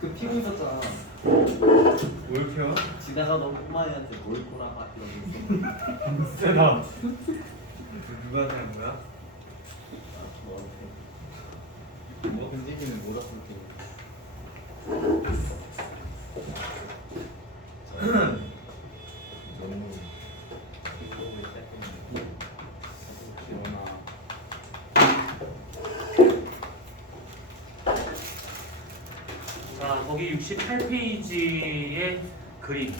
그 피고 있었잖아. 뭘 펴? 지나가던 꼬마애한테 뭘 꼬라봐 이러고 있어. 세다. 누가 하는 거야? 뭐 근진이는 못 왔을 때. 너무 이거 시작했는데. 기원아. 자, 거기 68페이지에 그림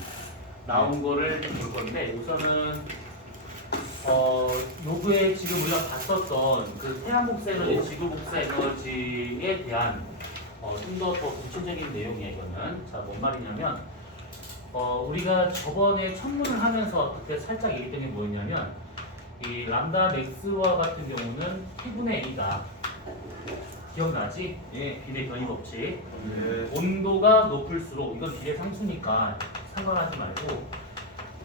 나온 거를 볼 건데 우선은 요구에 지금 우리가 봤었던 그 태양복사 에너지, 지구복사 에너지에 대한 좀 더 구체적인 내용이에요. 이거는 자, 뭔 말이냐면 우리가 저번에 천문을 하면서 그때 살짝 얘기했던 게 뭐였냐면 이 람다 맥스와 같은 경우는 T분의 A다. 기억나지? 예. 비례 변이 법칙. 네. 온도가 높을수록 이건 비례 상수니까 상관하지 말고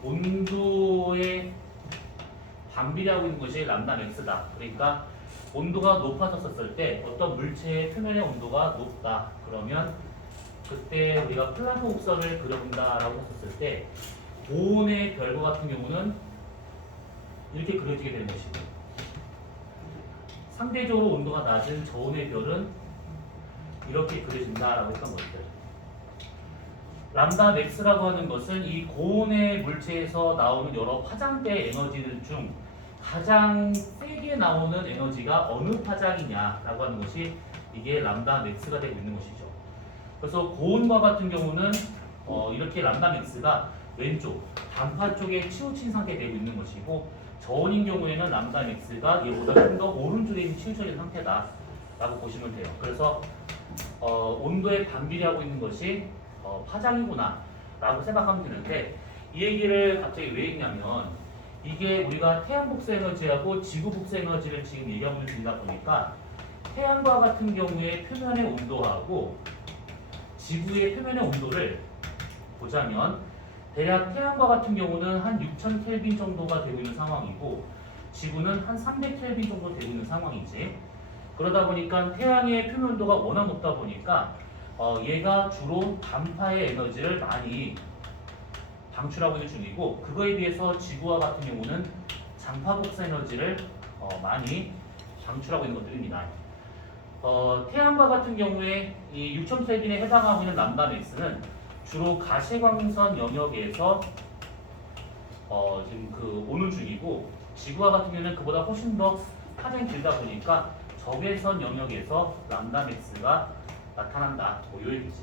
온도의 반비례하고 있는 것이 람다 맥스다. 그러니까 온도가 높아졌을 때 어떤 물체의 표면의 온도가 높다. 그러면 그때 우리가 플랑크 곡선을 그려본다라고 했었을 때 고온의 별과 같은 경우는 이렇게 그려지게 되는 것이고 상대적으로 온도가 낮은 저온의 별은 이렇게 그려진다라고 했던 것들. 람다 맥스라고 하는 것은 이 고온의 물체에서 나오는 여러 파장대 에너지들 중 가장 세게 나오는 에너지가 어느 파장이냐라고 하는 것이 이게 람다 맥스가 되고 있는 것이죠. 그래서 고온과 같은 경우는 이렇게 람다 맥스가 왼쪽 단파 쪽에 치우친 상태에 되고 있는 것이고 저온인 경우에는 람다 맥스가 얘보다 좀 더 오른쪽에 있는 치우쳐진 상태다라고 보시면 돼요. 그래서 온도에 반비례하고 있는 것이 파장이구나라고 생각하면 되는데 이 얘기를 갑자기 왜 했냐면 이게 우리가 태양 복사 에너지하고 지구 복사 에너지를 지금 얘기하고 있다 보니까 태양과 같은 경우에 표면의 온도하고 지구의 표면의 온도를 보자면 대략 태양과 같은 경우는 한 6000켈빈 정도가 되고 있는 상황이고 지구는 한 300켈빈 정도 되고 있는 상황이지. 그러다 보니까 태양의 표면도가 워낙 높다 보니까 얘가 주로 단파의 에너지를 많이 방출하고 있는 중이고 그거에 비해서 지구와 같은 경우는 장파 복사 에너지를 많이 방출하고 있는 것들입니다. 태양과 같은 경우에 이 6000켈빈에 해당하고 있는 람다 맥스는 주로 가시광선 영역에서 지금 그 오는 중이고 지구와 같은 경우는 그보다 훨씬 더 파장이 길다 보니까 적외선 영역에서 람다 맥스가 나타난다. 뭐 요 얘기지.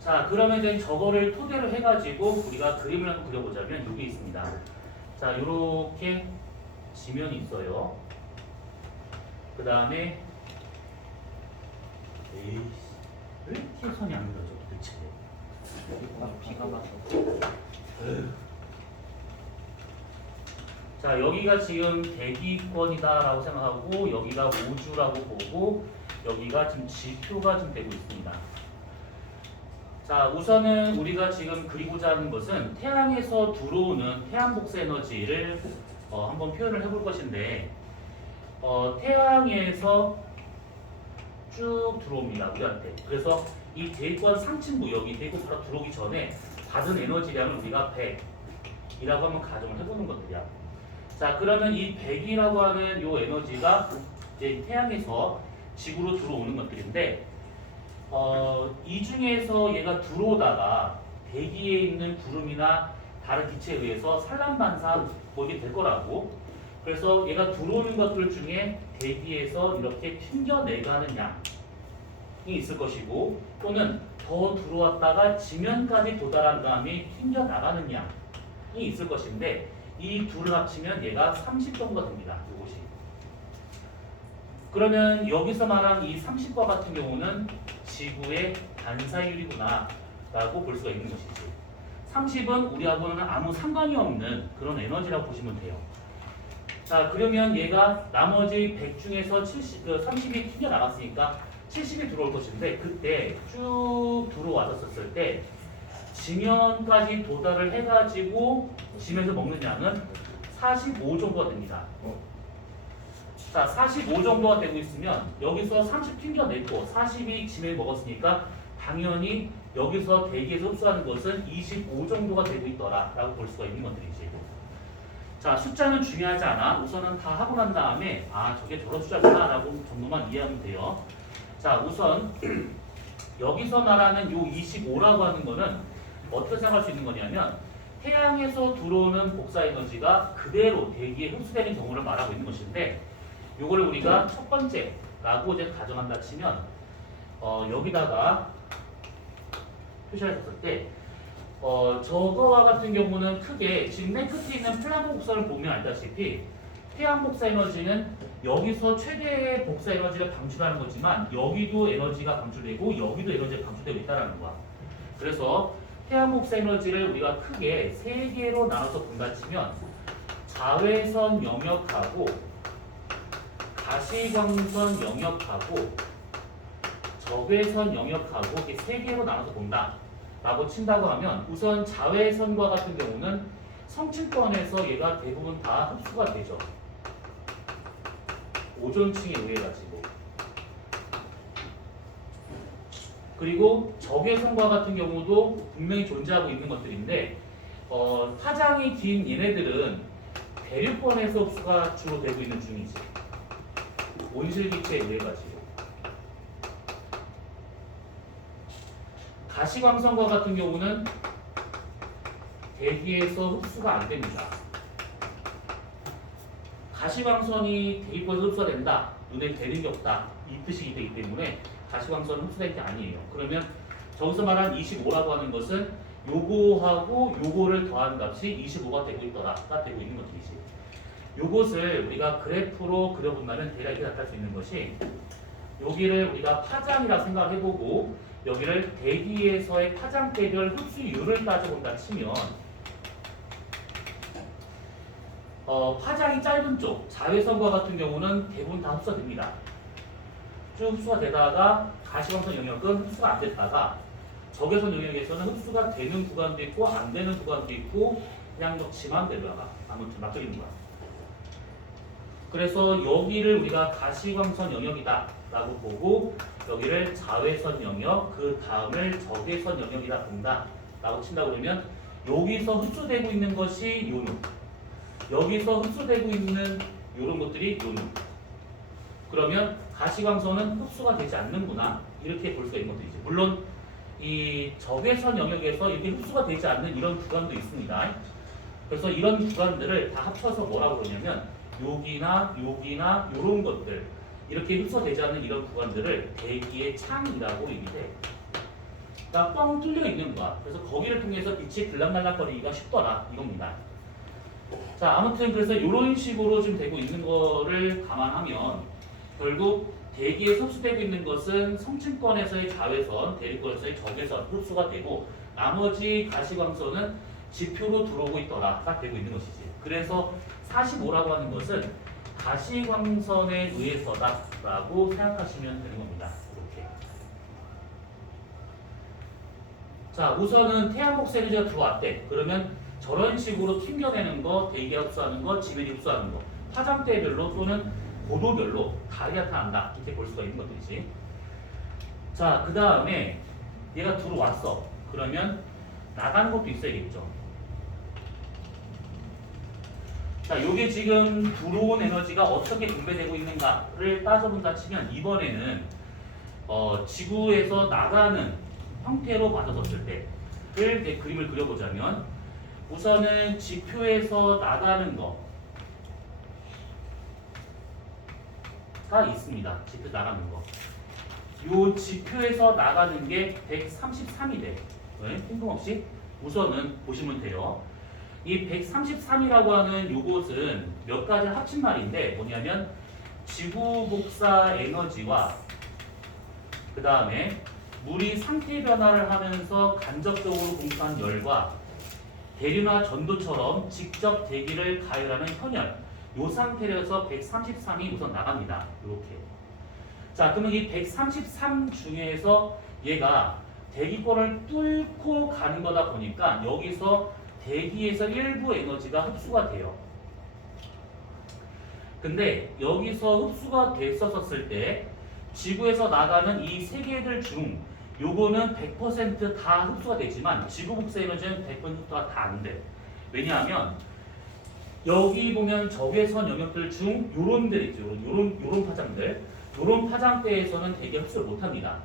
자, 그러면 이제 저거를 토대로 해가지고 우리가 그림을 한번 그려보자면 여기 있습니다. 자, 요렇게 지면이 있어요. 그 다음에 왜 이렇게 선이 안 그려져 도대체? 비가 와서. 자, 여기가 지금 대기권이다라고 생각하고 여기가 우주라고 보고 여기가 지금 지표가 좀 되고 있습니다. 자, 우선은 우리가 지금 그리고자 하는 것은 태양에서 들어오는 태양 복사 에너지를 한번 표현을 해볼 것인데 태양에서 쭉 들어옵니다 우리한테. 그래서 이 대기권 상층부 여기 대기권 바로 들어오기 전에 받은 에너지량을 우리가 100이라고 한번 가정을 해보는 것들이야. 자, 그러면 이 100이라고 하는 요 에너지가 이제 태양에서 지구로 들어오는 것들인데 이 중에서 얘가 들어오다가 대기에 있는 구름이나 다른 기체에 의해서 산란반사 보이게 될 거라고. 그래서 얘가 들어오는 것들 중에 대기에서 이렇게 튕겨내가는 양이 있을 것이고 또는 더 들어왔다가 지면까지 도달한 다음에 튕겨나가는 양이 있을 것인데 이 둘을 합치면 얘가 30 정도가 됩니다. 이것이. 그러면 여기서 말한 이 30과 같은 경우는 지구의 반사율이구나 라고 볼 수가 있는 것이지. 30은 우리하고는 아무 상관이 없는 그런 에너지라고 보시면 돼요. 자, 그러면 얘가 나머지 100 중에서 30이 튕겨나갔으니까 70이 들어올 것인데 그때 쭉 들어왔었을 때 지면까지 도달을 해가지고 지면에서 먹는 양은 45 정도가 됩니다. 자, 45 정도가 되고 있으면 여기서 30 튕겨냈고 40이 짐을 먹었으니까 당연히 여기서 대기에서 흡수하는 것은 25 정도가 되고 있더라 라고 볼 수가 있는 것들이지. 자, 숫자는 중요하지 않아. 우선은 다 하고 난 다음에 아 저게 저런 숫자구나 라고 정도만 이해하면 돼요. 자, 우선 여기서 말하는 요 25라고 하는 거는 어떻게 생각할 수 있는 거냐면 태양에서 들어오는 복사 에너지가 그대로 대기에 흡수되는 경우를 말하고 있는 것인데 요거를 우리가 첫 번째라고 이제 가정한다 치면 여기다가 표시했을 때 저거와 같은 경우는 크게 지금 맨 끝에 있는 플라모 복사를 보면 알다시피 태양 복사 에너지는 여기서 최대의 복사 에너지를 방출하는 거지만 여기도 에너지가 방출되고 여기도 에너지가 방출되고 있다는 거야. 그래서 태양 복사 에너지를 우리가 크게 세 개로 나눠서 본다 치면 자외선 영역하고 가시광선 영역하고 적외선 영역하고 이렇게 세 개로 나눠서 본다 라고 친다고 하면 우선 자외선과 같은 경우는 성층권에서 얘가 대부분 다 흡수가 되죠. 오존층에 의해 가지고. 그리고 적외선과 같은 경우도 분명히 존재하고 있는 것들인데 파장이 긴 얘네들은 대류권에서 흡수가 주로 되고 있는 중이지. 온실기체에 의해 가지고. 가시광선과 같은 경우는 대기에서 흡수가 안 됩니다. 가시광선이 대기권에서 흡수가 된다. 눈에 되는 게 없다. 이 뜻이기 되기 때문에 가시광선은 흡수될 게 아니에요. 그러면 저기서 말한 25라고 하는 것은 요거하고 요거를 더한 값이 25가 되고 있더라가 되고 있는 것이지. 요것을 우리가 그래프로 그려본다면 대략 이렇게 나타날 수 있는 것이 여기를 우리가 파장이라 생각해보고 여기를 대기에서의 파장대별 흡수율을 따져본다 치면 파장이 짧은 쪽 자외선과 같은 경우는 대부분 다 흡수가 됩니다. 쭉 흡수가 되다가 가시광선 영역은 흡수가 안 됐다가 적외선 영역에서는 흡수가 되는 구간도 있고 안 되는 구간도 있고 그냥 뭐 지맘대로다가 아무튼 막걸리는 거야. 그래서 여기를 우리가 가시광선 영역이다 라고 보고 여기를 자외선 영역 그 다음을 적외선 영역이라 본다 라고 친다고 그러면 여기서 흡수되고 있는 것이 요놈 여기서 흡수되고 있는 이런 것들이 요놈 그러면 가시광선은 흡수가 되지 않는구나 이렇게 볼 수가 있는 것들이죠. 물론 이 적외선 영역에서 이렇게 흡수가 되지 않는 이런 구간도 있습니다. 그래서 이런 구간들을 다 합쳐서 뭐라고 그러냐면 여기나 여기나 이런 것들 이렇게 흡수가 되지 않는 이런 구간들을 대기의 창이라고 얘기해. 그러니까 뻥 뚫려 있는 거야. 그래서 거기를 통해서 빛이 들락날락거리기가 쉽더라 이겁니다. 자, 아무튼 그래서 이런 식으로 좀 되고 있는 거를 감안하면 결국 대기에 흡수되고 있는 것은 성층권에서의 자외선, 대류권에서의 적외선 흡수가 되고 나머지 가시광선은 지표로 들어오고 있더라가 되고 있는 것이지. 그래서 45라고 하는 것은 가시광선에 의해서다라고 생각하시면 되는 겁니다. 이렇게. 자, 우선은 태양 복사 에너지가 들어왔대. 그러면 저런 식으로 튕겨내는 거, 대기가 흡수하는 거, 지면이 흡수하는 거, 파장대별로 또는 고도별로 다르게 나타난다. 이렇게 볼 수가 있는 것들이지. 자, 그 다음에 얘가 들어왔어. 그러면 나가는 것도 있어야겠죠. 자, 요게 지금 들어온 에너지가 어떻게 분배되고 있는가를 따져본다 치면 이번에는 지구에서 나가는 형태로 맞아졌을 때를 이제 그림을 그려보자면 우선은 지표에서 나가는 거가 있습니다. 지표 나가는 거. 요 지표에서 나가는 게 133이 돼. 네? 뜬금없이 우선은 보시면 돼요. 이 133이라고 하는 요것은 몇 가지 합친 말인데 뭐냐면 지구 복사 에너지와 그 다음에 물이 상태 변화를 하면서 간접적으로 공급한 열과 대류나 전도처럼 직접 대기를 가열하는 현열 요 상태에서 133이 우선 나갑니다. 이렇게. 자, 그러면 이 133 중에서 얘가 대기권을 뚫고 가는 거다 보니까 여기서 대기에서 일부 에너지가 흡수가 돼요. 근데 여기서 흡수가 됐었을 때 지구에서 나가는 이 세 개들 중 요거는 100%다 흡수가 되지만 지구 복사 에너지는 100% 흡수가 다 안 돼. 왜냐하면 여기 보면 적외선 영역들 중 요런 들 있죠. 요런 파장들. 요런 파장대에서는 되게 흡수를 못 합니다.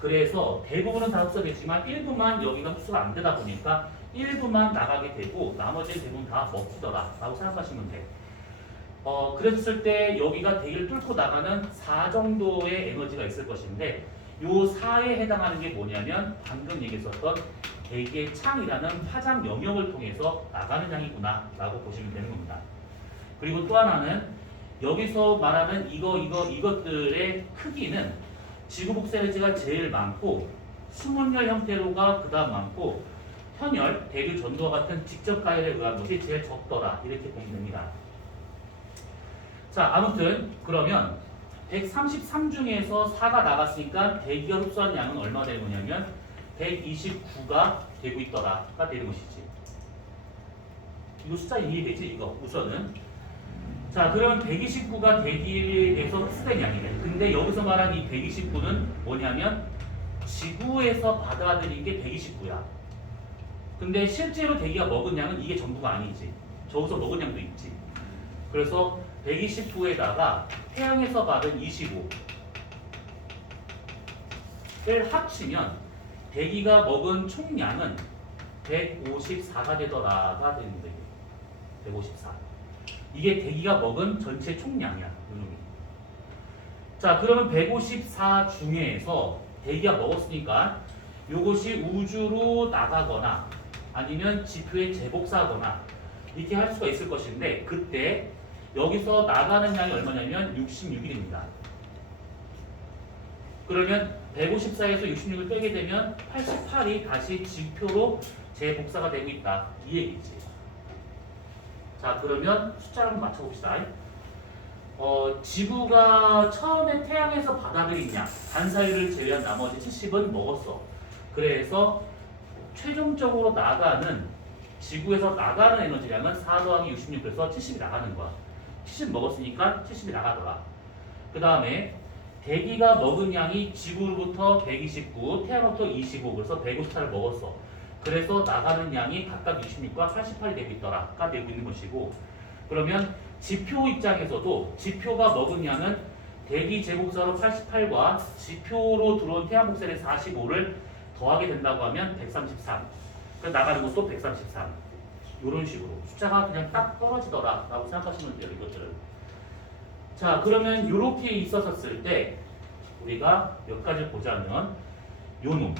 그래서 대부분은 다 흡수가 되지만 일부만 여기가 흡수가 안 되다 보니까 일부만 나가게 되고 나머지는 대부분 다 먹히더라 라고 생각하시면 돼. 그랬을 때 여기가 대기를 뚫고 나가는 4 정도의 에너지가 있을 것인데 요 4에 해당하는 게 뭐냐면 방금 얘기했었던 대기의 창이라는 파장 영역을 통해서 나가는 양이구나 라고 보시면 되는 겁니다. 그리고 또 하나는 여기서 말하는 이것들의 크기는 지구 복사 에너지가 제일 많고 수문열 형태로가 그 다음 많고 현열, 대류 전도와 같은 직접 가열에 의한 것이 제일 적더라 이렇게 보면 됩니다. 자, 아무튼 그러면 133 중에서 4가 나갔으니까 대기가 흡수한 양은 얼마 되는 거냐면 129가 되고 있더라가 되는 것이지. 이거 숫자 이해되지? 이거 우선은. 자, 그럼 129가 대기에서 흡수된 양이네. 근데 여기서 말한 이 129는 뭐냐면 지구에서 받아들인 게 129야. 근데 실제로 대기가 먹은 양은 이게 전부가 아니지. 저기서 먹은 양도 있지. 그래서 129에다가 태양에서 받은 25를 합치면 대기가 먹은 총량은 154가 되더라가 되는 거예요. 154. 이게 대기가 먹은 전체 총량이야. 이놈이. 자, 그러면 154 중에서 대기가 먹었으니까 이것이 우주로 나가거나 아니면 지표에 재복사하거나 이렇게 할 수가 있을 것인데 그때 여기서 나가는 양이 얼마냐면 66일입니다. 그러면 154에서 66을 빼게 되면 88이 다시 지표로 재복사가 되고 있다. 이 얘기지. 자, 그러면 숫자를 한번 맞춰봅시다. 지구가 처음에 태양에서 받아들인 양, 반사율을 제외한 나머지 70은 먹었어. 그래서 최종적으로 나가는 지구에서 나가는 에너지량은 4 더하기 66 그래서 70이 나가는 거야. 70 먹었으니까 70이 나가더라. 그 다음에 대기가 먹은 양이 지구로부터 129, 태양으로부터 25 그래서 154를 먹었어. 그래서 나가는 양이 각각 66과 88이 되고 있더라가 되고 있는 것이고 그러면 지표 입장에서도 지표가 먹은 양은 대기 제곱사로 88과 지표로 들어온 태양 복셀의 45를 더하게 된다고 하면 133. 그래서 나가는 것도 133. 이런 식으로 숫자가 그냥 딱 떨어지더라 라고 생각하시면 돼요. 이것들은. 자, 그러면 이렇게 있었을 때 우리가 몇 가지 보자면 요놈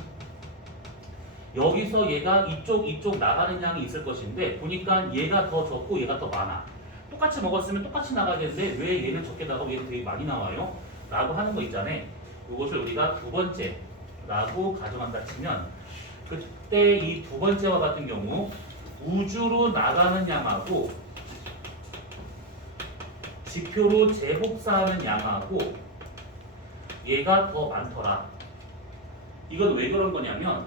여기서 얘가 이쪽 나가는 양이 있을 것인데 보니까 얘가 더 적고 얘가 더 많아. 똑같이 먹었으면 똑같이 나가겠는데 왜 얘는 적게 나가고 얘는 되게 많이 나와요? 라고 하는 거 있잖아요. 이것을 우리가 두 번째라고 가정한다 치면 그때 이 두 번째와 같은 경우 우주로 나가는 양하고 지표로 재복사하는 양하고 얘가 더 많더라. 이건 왜 그런 거냐면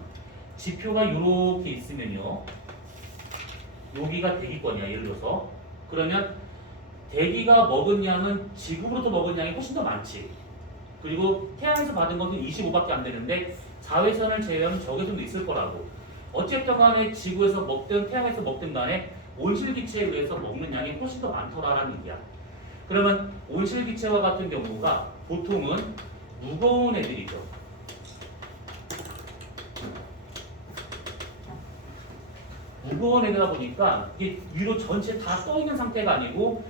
지표가 이렇게 있으면요. 여기가 대기권이야. 예를 들어서 그러면 대기가 먹은 양은 지구로부터 먹은 양이 훨씬 더 많지. 그리고 태양에서 받은 것은 25밖에 안 되는데 자외선을 제외하면 적외선도 있을 거라고. 어쨌든 간에 지구에서 먹든 태양에서 먹든 간에 온실기체에 의해서 먹는 양이 훨씬 더 많더라라는 얘기야. 그러면 온실기체와 같은 경우가 보통은 무거운 애들이죠. 무거운 애들이다 보니까 이게 위로 전체 다 떠 있는 상태가 아니고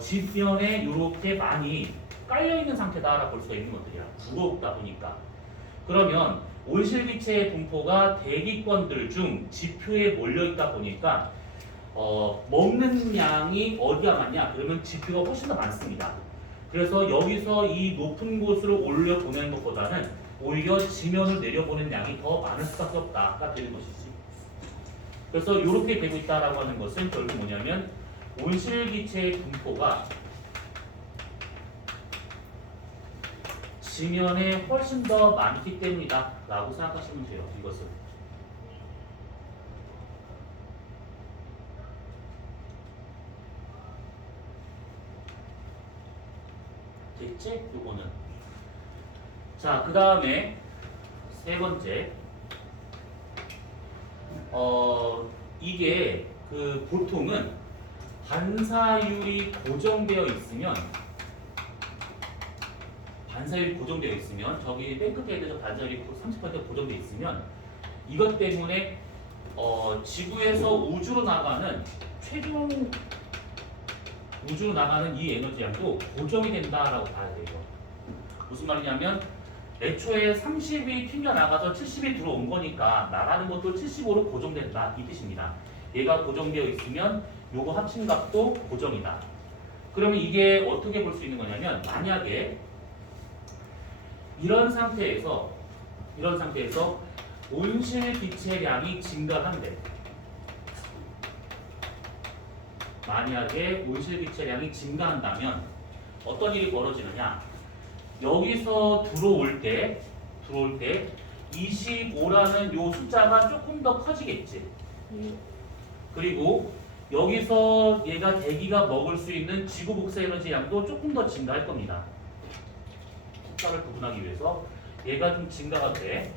지면에 이렇게 많이 깔려 있는 상태다라고 볼 수가 있는 것들이야. 무겁다 보니까. 그러면 온실기체의 분포가 대기권들 중 지표에 몰려 있다 보니까 먹는 양이 어디가 많냐? 그러면 지표가 훨씬 더 많습니다. 그래서 여기서 이 높은 곳으로 올려 보내는 것보다는 오히려 지면을 내려보낸 양이 더 많을 수밖에 없다가 되는 것이지. 그래서 이렇게 되고 있다라고 하는 것은 결국 뭐냐면 온실기체의 분포가 지면에 훨씬 더 많기 때문이다 라고 생각하시면 돼요. 이것은. 됐지? 요거는. 자, 그 다음에 세 번째. 이게 그 보통은 반사율이 고정되어 있으면 저기 맨 끝에 대해서 반사율이 30% 고정되어 있으면 이것 때문에 지구에서 우주로 나가는 최종 우주로 나가는 이 에너지 양도 고정이 된다라고 봐야 돼요. 무슨 말이냐면 애초에 30이 튕겨 나가서 70이 들어온 거니까 나가는 것도 75로 고정된다 이 뜻입니다. 얘가 고정되어 있으면 요거 합친값도 고정이다. 그러면 이게 어떻게 볼 수 있는 거냐면 만약에 이런 상태에서 온실 기체량이 증가한대. 만약에 온실 기체량이 증가한다면 어떤 일이 벌어지느냐? 여기서 들어올 때 25라는 요 숫자가 조금 더 커지겠지. 그리고 여기서 얘가 대기가 먹을 수 있는 지구 복사 에너지 양도 조금 더 증가할 겁니다. 숫자를 구분하기 위해서 얘가 좀 증가가 돼.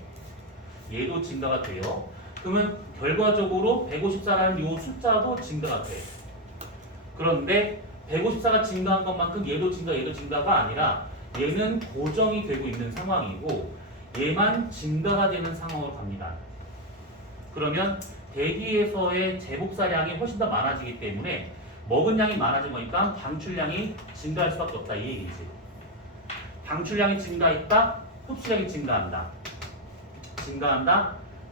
얘도 증가가 돼요. 그러면 결과적으로 154라는 요 숫자도 증가가 돼. 그런데 154가 증가한 것만큼 얘도 증가가 아니라 얘는 고정이 되고 있는 상황이고 얘만 증가가 되는 상황으로 갑니다. 그러면 대기에서의 재복사량이 훨씬 더 많아지기 때문에 먹은 양이 많아진 거니까 방출량이 증가할 수밖에 없다 이 얘기지. 방출량이 증가했다, 흡수량이 증가한다.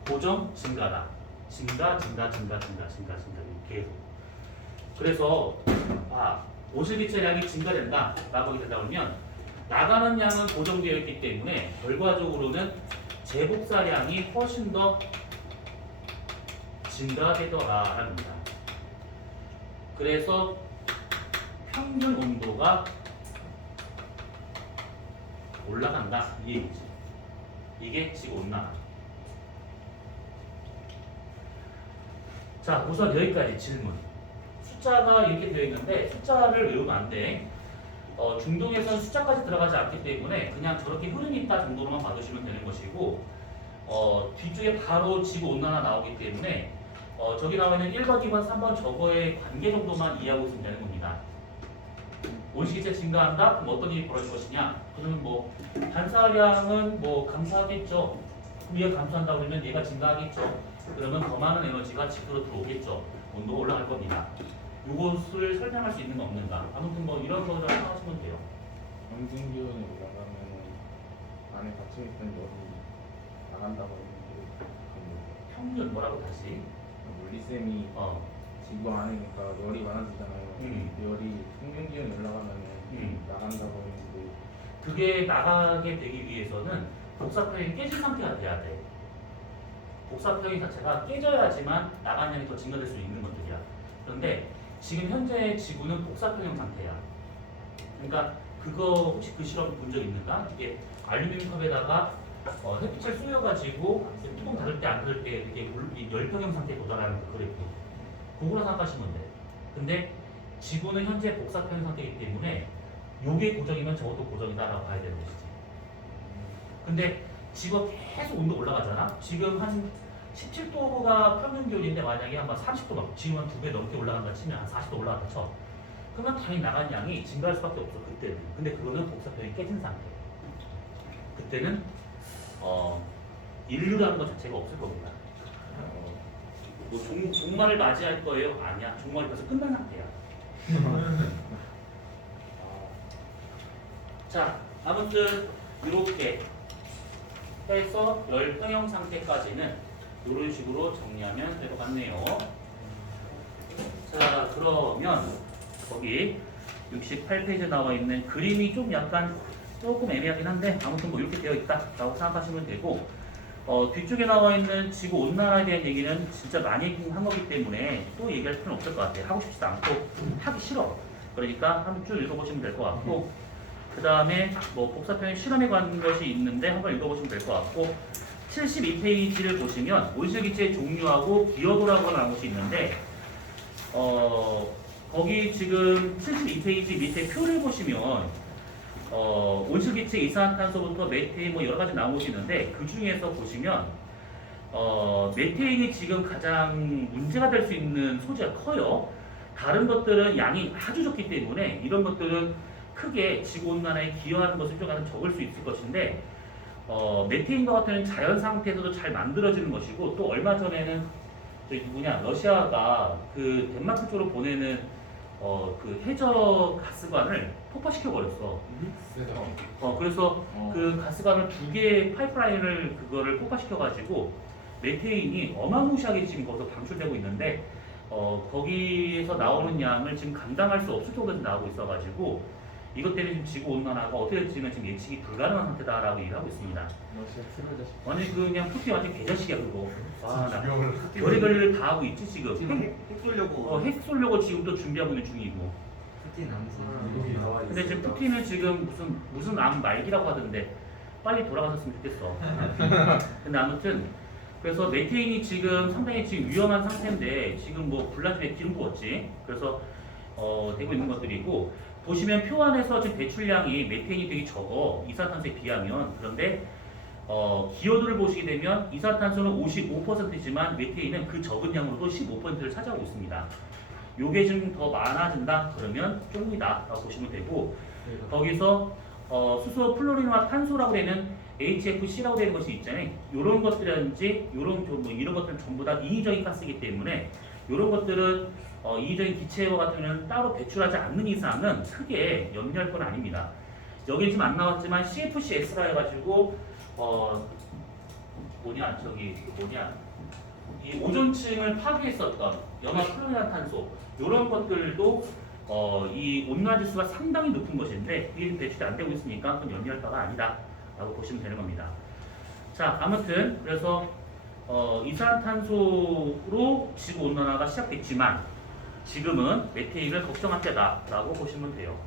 고정, 증가다. 증가 계속. 그래서 온실기체량이 증가된다 라고 하게 된다 그러면 나가는 양은 고정되어 있기 때문에 결과적으로는 재복사량이 훨씬 더 증가되더라라는 겁니다. 그래서 평균 온도가 올라간다 이 얘기지. 이게 지구온난화. 자, 우선 여기까지 질문. 숫자가 이렇게 되어 있는데 숫자를 외우면 안 돼. 중동에서는 숫자까지 들어가지 않기 때문에 그냥 저렇게 흐름이 있다 정도로만 봐주시면 되는 것이고 뒤쪽에 바로 지구온난화 나오기 때문에 저기 나와 있는 1번, 2번, 3번 저거의 관계 정도만 이해하고 있으면 되는 겁니다. 온실기체 증가한다? 그럼 어떤 일이 벌어질 것이냐? 그러면 뭐 반사량은 뭐 감소하겠죠. 그럼 얘가 감소한다고 그러면 얘가 증가하겠죠. 그러면 더 많은 에너지가 지구로 들어오겠죠. 온도가 올라갈 겁니다. 이것을 설명할 수 있는 거 없는가? 아무튼 뭐 이런 거를 하시면 돼요. 평균 기온이 올라가면 안에 갇혀있던 열이 나간다고 했는데 평균 뭐라고 다시? 물리쌤이 지구 안에니까 열이 많아지잖아요. 열이 평균 기온이 올라가면 나간다고 했는데 그게 나가게 되기 위해서는 복사평이 깨진 상태가 돼야 돼. 복사평이 자체가 깨져야지만 나가는 양이 더 증가될 수 있는 것들이야. 그런데 지금 현재 지구는 복사평형 상태야. 그러니까 그거 혹시 그 실험 본 적 있는가? 이게 알루미늄 컵에다가 햇빛을 쏘여가지고 뚜껑 닫을 때 안 닫을 때 이렇게 열평형 상태에 도달하는 그 그래프. 그거로 생각하시면 돼. 근데 지구는 현재 복사평형 상태이기 때문에 요게 고정이면 저것도 고정이다라고 봐야 되는 것이지. 근데 지구가 계속 온도 올라가잖아. 지금 한 17도가 평균 기온인데 만약에 한 30도 넘, 지금 한 2배 넘게 올라간다 치면 한 40도 올라간다 쳐. 그러면 당연히 나간 양이 증가할 수밖에 없어 그때는. 근데 그거는 복사평이 깨진 상태. 그때는 인류라는 것 자체가 없을 겁니다. 뭐 종말을 맞이할 거예요? 아니야. 종말이 벌써 끝난 상태야. 자, 아무튼 이렇게 해서 열평형 상태까지는 이런 식으로 정리하면 될 것 같네요. 자, 그러면 거기 68페이지에 나와 있는 그림이 좀 약간 조금 애매하긴 한데 아무튼 뭐 이렇게 되어 있다라고 생각하시면 되고 뒤쪽에 나와 있는 지구 온난화에 대한 얘기는 진짜 많이 한 거기 때문에 또 얘기할 필요는 없을 것 같아요. 하고 싶지도 않고 하기 싫어. 그러니까 한번 쭉 읽어보시면 될 것 같고 그 다음에 뭐 복사평의 실험에 관한 것이 있는데 한번 읽어보시면 될 것 같고 72페이지를 보시면 온실기체의 종류하고 기여도라고 하는 것이 있는데 거기 지금 72페이지 밑에 표를 보시면 온실기체 이산화탄소부터 메테인 뭐 여러 가지 나오고 있는데 그 중에서 보시면 메테인이 지금 가장 문제가 될 수 있는 소재가 커요. 다른 것들은 양이 아주 적기 때문에 이런 것들은 크게 지구 온난화에 기여하는 것은 좀 적을 수 있을 것인데 메테인과 같은 자연 상태에서도 잘 만들어지는 것이고 또 얼마 전에는 저기 누구냐 러시아가 그 덴마크 쪽으로 보내는 그 해저 가스관을 폭파시켜 버렸어. 그래서 그 가스관을 2개의 파이프라인을 그거를 폭파시켜 가지고 메테인이 어마무시하게 지금 거기서 방출되고 있는데 거기에서 나오는 양을 지금 감당할 수 없을 정도로 나오고 있어가지고 이것 때문에 지금 지구 온난화가 어떻게 될지는 지금 예측이 불가능한 상태다라고 얘기를 하고 있습니다. 러시아 트롤 자식. 아니 그냥 푸틴 완전 개자식이야 그거. 나 별의별 다 하고 있지 지금. 지금 핵 쏠려고. 핵 쏠려고 지금 또 준비하고 있는 중이고. 푸틴 암살. 근데 지금 푸틴은 지금 무슨 암 말기라고 하던데 빨리 돌아가셨으면 좋겠어. 근데 아무튼 그래서 메테인이 지금 상당히 지금 위험한 상태인데 지금 뭐 불나중에 기름 부었지. 그래서 되고 있는 것들이고 보시면 표 안에서 지금 배출량이 메테인이 되게 적어 이산화탄소에 비하면. 그런데 기여도를 보시게 되면 이산화탄소는 55%지만 메테인은 그 적은 양으로도 15%를 차지하고 있습니다. 요게 좀 더 많아진다 그러면 조금이다 라고 보시면 되고 거기서 수소 플로린과 탄소라고 되는 HFC라고 되는 것이 있잖아요. 이런 것들이라든지 이런 것들은 전부 다 인위적인 가스이기 때문에 이런 것들은 인위적인 기체와 같은 경우는 따로 배출하지 않는 이상은 크게 염려할 건 아닙니다. 여기 지금 안 나왔지만 CFCS라 해가지고 이 오존층을 파괴했었던 염화 플로리탄탄소 이런 것들도 이 온난화 지수가 상당히 높은 것인데 이게 배출이 안 되고 있으니까 그건 염려할 바가 아니다 라고 보시면 되는 겁니다. 자, 아무튼 그래서 이산탄소로 지구 온난화가 시작됐지만 지금은 메테인을 걱정할 때다 라고 보시면 돼요.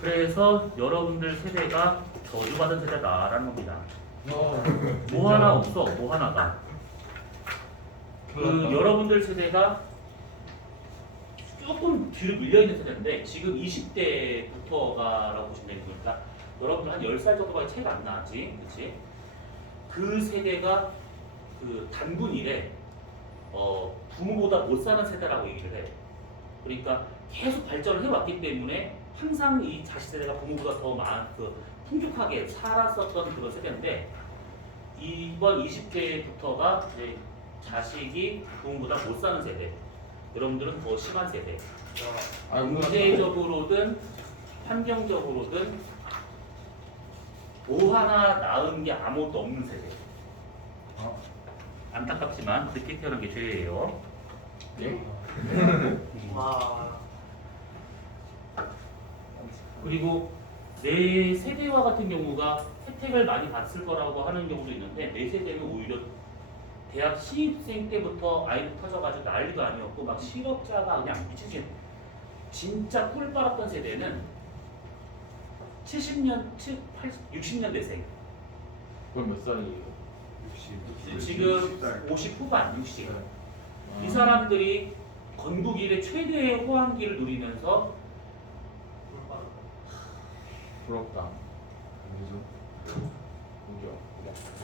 그래서 여러분들 세대가 저주받은 세대다라는 겁니다. 뭐 하나 없어, 뭐 하나가. 여러분들 세대가 조금 뒤로 밀려있는 세대인데 지금 20대부터가라고 보시면 되는 거니까 여러분들 한 10살 정도밖에 차이가 안 나지, 그치? 그 세대가 그 단군 이래 부모보다 못 사는 세대라고 얘기를 해. 그러니까 계속 발전을 해왔기 때문에 항상 이 자식 세대가 부모보다 더 풍족하게 살았었던 그런 세대인데 이번 20대부터가 이제 자식이 부모보다 못 사는 세대. 여러분들은 더 심한 세대. 경제적으로든 환경적으로든 뭐 하나 나은 게 아무것도 없는 세대. 안타깝지만 늦게 태어난 게 죄예요. 네? 와. 그리고 내 세대와 같은 경우가 혜택을 많이 받을 거라고 하는 경우도 있는데 내 세대는 오히려 대학 신입생 때부터 아이들 터져가지고 난리도 아니었고 막 실업자가 그냥 미치지. 진짜 꿀 빨았던 세대는 60년대생. 그럼 몇 살이에요? 지금 50 후반, 60. 이 사람들이 건국 이래 최대의 호황기를 누리면서 부럽다.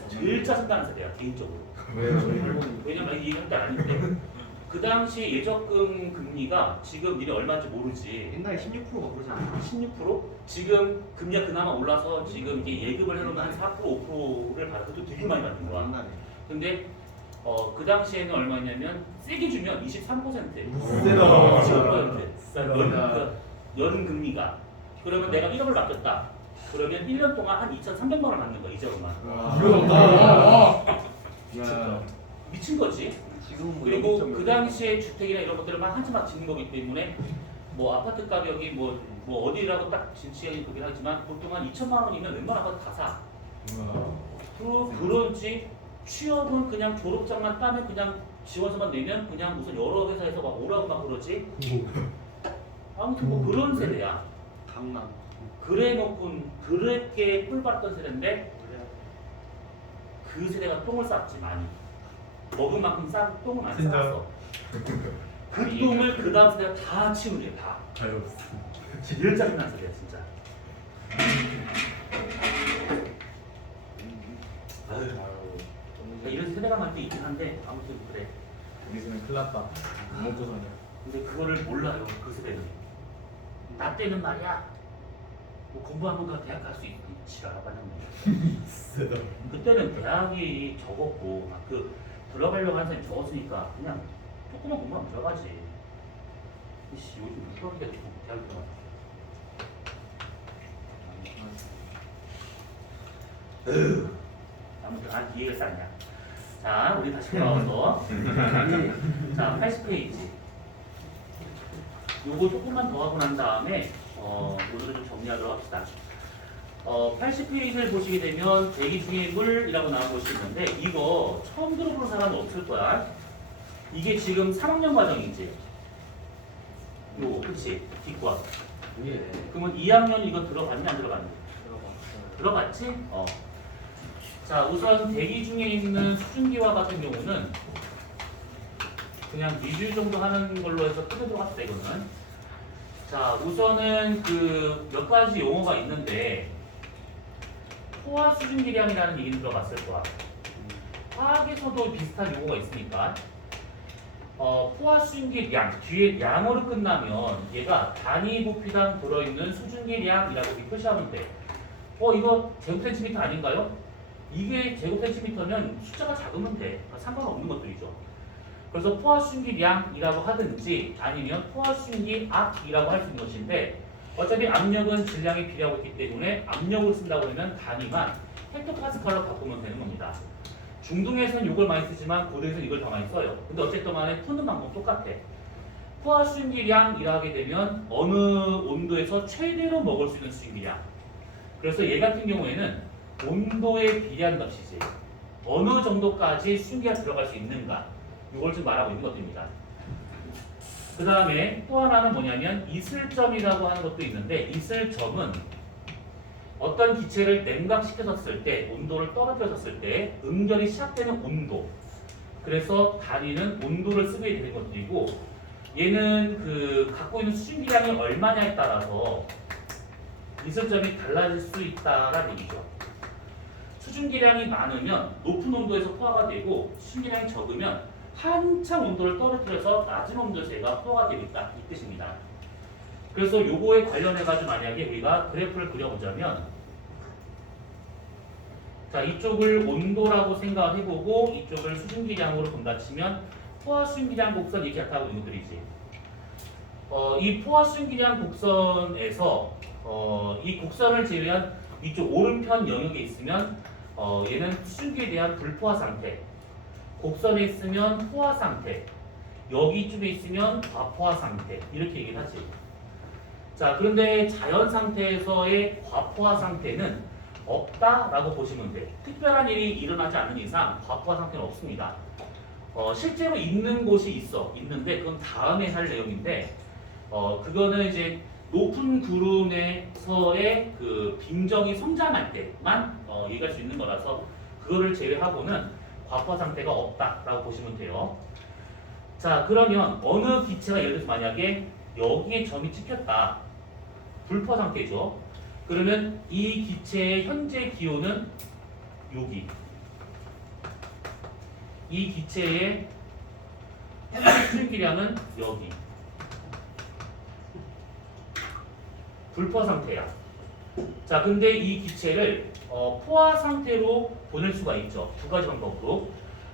제일 짜증나는 세대야, 개인적으로. 왜냐면 이 얘기할 때 아닌데 그 당시 예적금 금리가 지금 일이 얼마인지 모르지. 옛날에 16%가 그러지 않았나? 16%? 지금 금리가 그나마 올라서 지금 이게 예금을 해놓으면 한 4%, 5%를 받아. 그것도 되게 많이 받는 거야. 옛날에. 근데 그 당시에는 얼마냐면 세게 주면 23%, 세다. 25%. 연금 금리가. 그러면 내가 1억을 맡겼다. 그러면 1년 동안 한 2,300만 원 받는 거야, 이자로만. 미친 거지. 지금 뭐 그리고 그 당시에 주택이나 이런 것들을 막 한참 짓는 거기 때문에 뭐 아파트 가격이 뭐 어디라고 딱 진치하긴 그긴 하지만 보통 한 2천만 원이면 웬만한 아파트 다 사. 그런지 취업은 그냥 졸업장만 따면 그냥 지원서만 내면 그냥 무슨 여러 회사에서 막 오라고 막 그러지. 아무튼 뭐 그런 세대야. 강남. 그래 놓고 그렇게 꿀받았던 세대인데 그 세대가 똥을 쌌지 많이. 먹은 만큼 똥을 많이 쌌어. 그 똥을 그 다음 세대가 다 치우래 다. 제일 짜증난 소리야 진짜. 아유, 이런 세대가 많이 있긴 한데 아무튼 그래. 우리 집은 큰일 났다. 몸조선이야. 근데 그거를 몰라요 그 세대는. 나 때는 말이야. 뭐 공부하면 그 대학 갈 수 있지 알아봤냐면. 그때는 대학이 적었고 그 들어가려고 하는 사람이 적었으니까 그냥 조금만 공부하면 들어가지. 씨 요즘 못 들어가게 되고 대학 들어가. 아무튼 이해가 쌌냐. 자 우리 다시 돌아와서 자 80페이지 요거 조금만 더 하고 난 다음에 오늘은 좀 정리하도록 합시다. 80페이지를 보시게 되면 대기 중의 물이라고 나오고 있는데 이거 처음 들어보는 사람은 없을 거야. 이게 지금 3학년 과정이지. 요거 그치? 뒷과. 예. 그러면 2학년 이거 들어갔니 안 들어갔니? 들어갔지? 자 우선 대기 중에 있는 수증기와 같은 경우는 그냥 리뷰 정도 하는 걸로 해서 끝내도록 합시다 이거는. 자 우선은 그 몇 가지 용어가 있는데 포화 수증기량이라는 얘기는 들어봤을 거야. 화학에서도 비슷한 용어가 있으니까 포화 수증기량 뒤에 양으로 끝나면 얘가 단위 부피당 들어있는 수증기량이라고 이렇게 표시하면 돼. 이거 제곱센티미터 아닌가요? 이게 제곱센티미터면 숫자가 작으면 돼. 상관없는 것들이죠. 그래서 포화 수증기량이라고 하든지 아니면 포화 수증기압이라고 할 수 있는 것인데 어차피 압력은 질량에 비례하고 있기 때문에 압력을 쓴다고 하면 단위만 헥토파스칼로 바꾸면 되는 겁니다. 중등에서는 이걸 많이 쓰지만 고등에서는 이걸 더 많이 써요. 근데 어쨌든 간에 푸는 방법 똑같아. 포화 수증기량이라 하게 되면 어느 온도에서 최대로 먹을 수 있는 수증기량. 그래서 얘 같은 경우에는 온도에 비례한 값이지. 어느 정도까지 수증기가 들어갈 수 있는가. 이걸 좀 말하고 있는 것들입니다. 그 다음에 또 하나는 뭐냐면 이슬점이라고 하는 것도 있는데 이슬점은 어떤 기체를 냉각시켜졌을 때 온도를 떨어뜨렸을 때 응결이 시작되는 온도. 그래서 단위는 온도를 쓰게 되는 것들이고 얘는 그 갖고 있는 수증기량이 얼마냐에 따라서 이슬점이 달라질 수 있다라는 얘기죠. 수증기량이 많으면 높은 온도에서 포화가 되고 수증기량이 적으면 한참 온도를 떨어뜨려서 낮은 온도에서 얘가 포화가 되겠다 이 뜻입니다. 그래서 요거에 관련해가지고 만약에 우리가 그래프를 그려보자면 자 이쪽을 온도라고 생각을 해보고 이쪽을 수증기량으로 본다 치면 포화 수증기량 곡선 이렇게 나타나고 있는 것들이지. 이 포화 수증기량 곡선에서 이 곡선을 제외한 이쪽 오른편 영역에 있으면 얘는 수증기에 대한 불포화 상태, 곡선에 있으면 포화 상태, 여기 쪽에 있으면 과포화 상태 이렇게 얘기를 하지. 자 그런데 자연 상태에서의 과포화 상태는 없다라고 보시면 돼. 특별한 일이 일어나지 않는 이상 과포화 상태는 없습니다. 실제로 있는 곳이 있는데 그건 다음에 할 내용인데 그거는 이제 높은 구름에서의 그 빙정이 성장할 때만 얘기할 수 있는 거라서 그거를 제외하고는 과포화 상태가 없다라고 보시면 돼요. 자 그러면 어느 기체가 예를 들어서 만약에 여기에 점이 찍혔다. 불포화 상태죠. 그러면 이 기체의 현재 기온은 여기. 이 기체의 현재 수증기량은 여기. 불포화 상태야. 자, 근데 이 기체를 포화 상태로 보낼 수가 있죠. 두 가지 방법으로.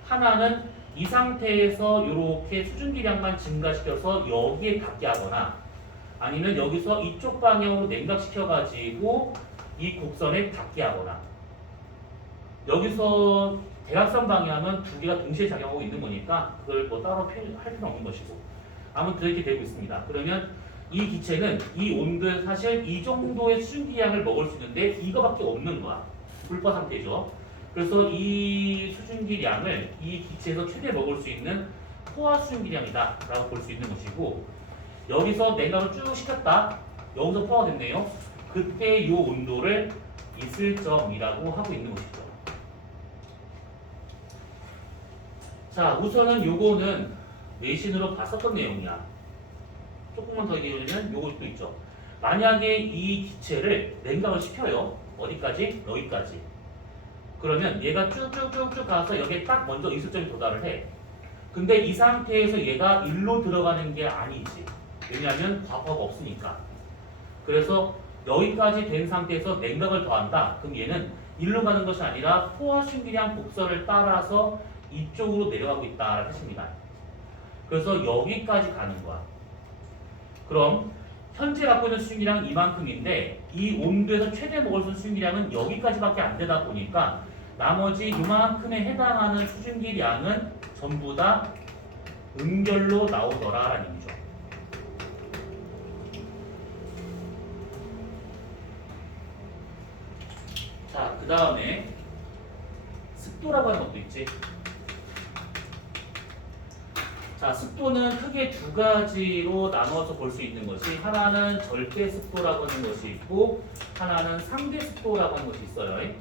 하나는 이 상태에서 이렇게 수증기량만 증가시켜서 여기에 닿게 하거나 아니면 여기서 이쪽 방향으로 냉각시켜가지고 이 곡선에 닿게 하거나 여기서 대각선 방향은 두 개가 동시에 작용하고 있는 거니까 그걸 뭐 따로 할 필요는 없는 것이고 아무튼 이렇게 되고 있습니다. 그러면 이 기체는 이 온도에 사실 이 정도의 수증기량을 먹을 수 있는데 이거밖에 없는 거야. 불포화 상태죠. 그래서 이 수증기량을 이 기체에서 최대 먹을 수 있는 포화 수증기량이다 라고 볼 수 있는 것이고 여기서 냉각을 쭉 시켰다. 여기서 포화가 됐네요. 그때 이 온도를 이슬점이라고 하고 있는 것이죠. 자, 우선은 요거는 내신으로 봤었던 내용이야. 조금만 더 얘기하면 요것도 있죠. 만약에 이 기체를 냉각을 시켜요. 어디까지? 여기까지. 그러면 얘가 쭉쭉쭉쭉 가서 여기에 딱 먼저 이수점에 도달을 해. 근데 이 상태에서 얘가 일로 들어가는 게 아니지. 왜냐하면 과부하가 없으니까. 그래서 여기까지 된 상태에서 냉각을 더한다. 그럼 얘는 일로 가는 것이 아니라 포화 순기량 곡선을 따라서 이쪽으로 내려가고 있다라는 뜻입니다. 그래서 여기까지 가는 거야. 그럼 현재 갖고 있는 수증기량은 이만큼인데 이 온도에서 최대 먹을 수 있는 수증기량은 여기까지밖에 안 되다 보니까 나머지 이만큼에 해당하는 수증기량은 전부 다 음결로 나오더라라는 얘기죠. 자, 그 다음에 습도라고 하는 것도 있지. 자, 습도는 크게 두 가지로 나눠서 볼 수 있는 것이 하나는 절대 습도라고 하는 것이 있고 하나는 상대 습도라고 하는 것이 있어요.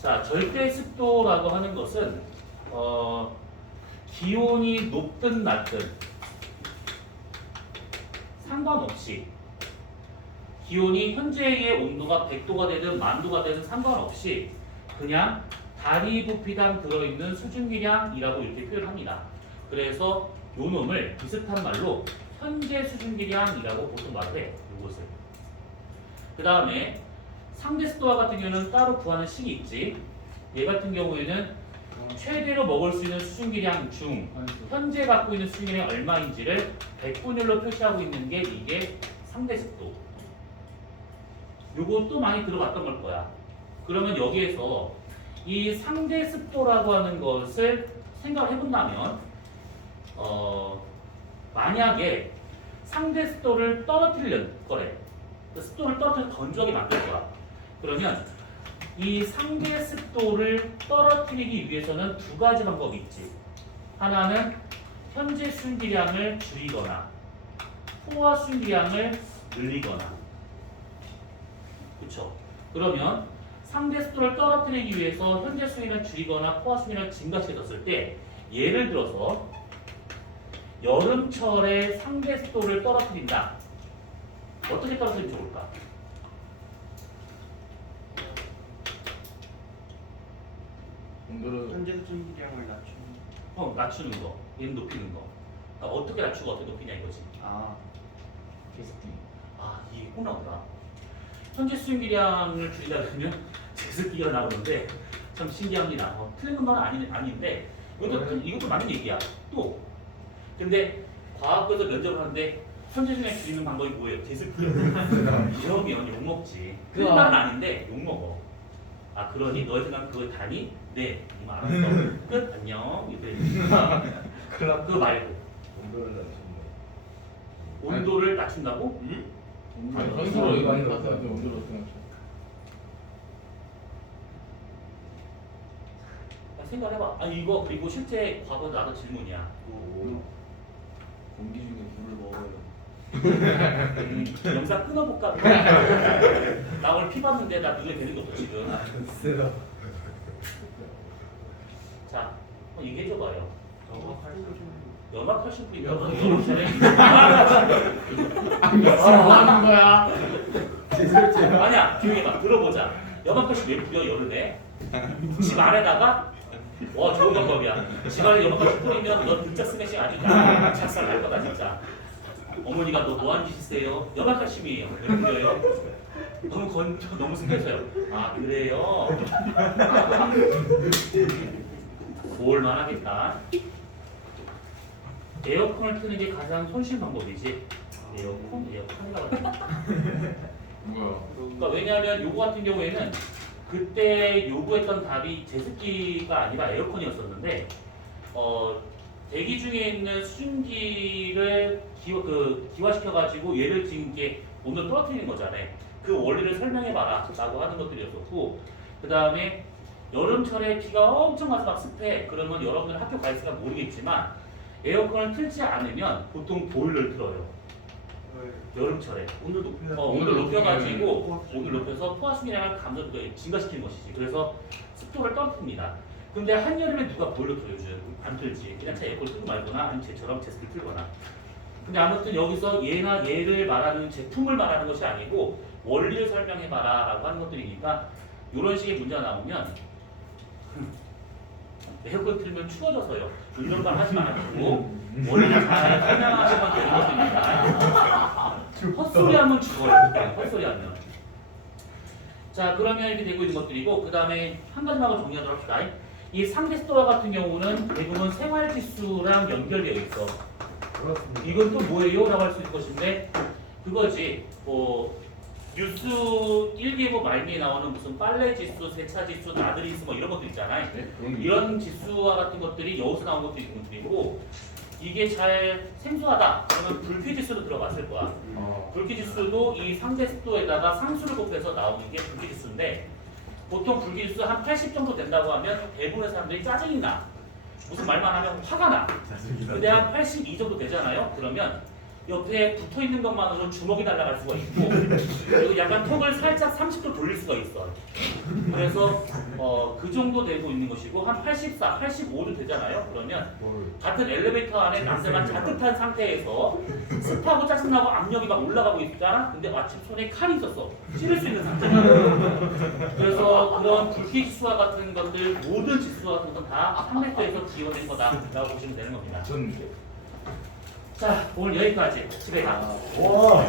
자, 절대 습도라고 하는 것은 기온이 높든 낮든 상관없이 기온이 현재의 온도가 100도가 되든 10,000도가 되든 상관없이 그냥 다리 부피당 들어있는 수증기량이라고 이렇게 표현합니다. 그래서 요 놈을 비슷한 말로 현재 수증기량이라고 보통 말을 해. 요것을. 그 다음에 상대 습도와 같은 경우는 따로 구하는 식이 있지. 얘 같은 경우에는 최대로 먹을 수 있는 수증기량 중 현재 갖고 있는 수증기량이 얼마인지를 백분율로 표시하고 있는 게 이게 상대 습도. 요것도 많이 들어봤던 걸 거야. 그러면 여기에서 이 상대 습도라고 하는 것을 생각을 해본다면 만약에 상대 습도를 떨어뜨리려는 거래. 그 습도를 떨어뜨려서 건조하게 만들 거야. 그러면 이 상대 습도를 떨어뜨리기 위해서는 두 가지 방법이 있지. 하나는 현재 수증기량을 줄이거나 포화 수증기량을 늘리거나. 그쵸? 그러면 상대 습도를 떨어뜨리기 위해서 현재 수증기량을 줄이거나 포화 수증기량을 증가시켰을 때 예를 들어서 여름철에 상대 습도를 떨어뜨린다. 어떻게 떨어뜨리면 좋을까? 온도를 현재 수증기량을 낮추는. 낮추는 거, 얘는 높이는 거. 그러니까 어떻게 낮추고 어떻게 높이냐 이거지. 아, 제습기. 이게 꼭 나오더라. 현재 수증기량을 줄이려면 제습기가 나오는데 참 신기합니다. 틀린 것만은 아닌데 이것도 맞는 얘기야. 또 근데 과학부에서 면접을 하는데 현재 수증기량 줄이는 방법이 뭐예요? 제습기요. 이러면 욕먹지. 틀린 말은 아닌데 욕먹어. 그러니 너의 생각은 그걸 다니? 네, 이만 알았어. 끝, 안녕. 이렇게. 그거 말고 온도를 낮추는 온도를 낮춘다고? 거. 아니 현수로 이거 많이 봤어요. 온도를 어떻게 낮춰? 생각해봐. 이거 그리고 실제 과거 나도 질문이야. 공기 중에 물을 먹어요. 영상 끊어볼까? 나 오늘 피 봤는데 나 눈에 되는 거 없어 지금. 글쎄요. 자, 얘기해줘봐요. 연막칼슘 뿌리면 연막 여름철에 뭐 하는 거야? 아니야 조용해봐. 들어보자. 연막칼슘 왜 뿌려 여름에? 집 아래다가 와 좋은 방법이야. 집 안에 연막칼슘 뿌리면 너 등짝 스매싱 아주 작살 날 거다 진짜. 어머니가 너 뭐하는 짓이세요? 연막칼슘이에요. 왜 뿌려요? 너무 숨겨서요. 그래요? 볼만하겠다. 에어컨을 트는 게 가장 손쉬운 방법이지. 에어컨이라고 하는 뭐야? 그러니까 왜냐하면 요거 같은 경우에는 그때 요구했던 답이 제습기가 아니라 에어컨이었었는데 대기 중에 있는 수증기를 기화시켜가지고 얘를 지금 이게 온도를 떨어뜨리는 거잖아요. 그 원리를 설명해봐라 라고 하는 것들이었었고 그 다음에 여름철에 비가 엄청 와서 막 습해. 그러면 여러분들 학교 가 있으니까 모르겠지만 에어컨을 틀지 않으면 보통 보일러를 틀어요. 여름철에 온도를 높여가지고 온도를 높여서 포화 수증기량을 증가시키는 것이지. 그래서 습도를 떨어뜨립니다. 근데 한여름에 누가 보일러 틀어요? 안 틀지. 그냥 차 에어컨 틀고 말거나 아니면 쟤처럼 제습기를 틀거나. 근데 아무튼 여기서 얘나 얘를 말하는 제품을 말하는 것이 아니고 원리를 설명해봐라 라고 하는 것들이니까 이런 식의 문제가 나오면 에어컨 틀면 추워져서요. 이런 말 하지 말고 원리를 잘 설명하시면 되는 것입니다. 헛소리 하면 죽어요. 헛소리 하면. 자, 그러면 이렇게 되고 있는 것들이고 그 다음에 한 가지만 하고 정리하도록 합시다. 이 상대수와 같은 경우는 대부분 생활지수랑 연결되어 있어. 그렇습니다. 이건 또 뭐예요? 라고 할 수 있을 것인데 그거지. 뉴스 일기예보 말미에 나오는 무슨 빨래 지수, 세차 지수, 나들이 지수 뭐 이런 것들 있잖아요. 네? 그런 게 이런 지수와 같은 것들이 여기서 나온 것도 있는 것들이고 이게 잘 생소하다 그러면 불쾌 지수도 들어봤을 거야. 불쾌 지수도 이 상대 습도에다가 상수를 곱해서 나오는 게 불쾌 지수인데 보통 불쾌 지수 한 80 정도 된다고 하면 대부분의 사람들이 짜증이 나. 무슨 말만 하면 화가 나. 근데 한 82 정도 되잖아요. 그러면 옆에 붙어 있는 것만으로 주먹이 날아갈 수가 있고 그리고 약간 턱을 살짝 30도 돌릴 수가 있어. 그래서 그 정도 되고 있는 것이고 한 84, 85도 되잖아요. 그러면 같은 엘리베이터 안에 남자가 자뜻한 상태에서 습하고 짜증나고 압력이 막 올라가고 있잖아. 근데 마침 손에 칼이 있었어. 찌를 수 있는 상태야. 그래서 그런 불쾌 지수와 같은 것들 모든 지수와 같은 건 다 3m에서 지원된 거다라고 보시면 되는 겁니다. 자, 오늘 여기까지. 집에 가. 와.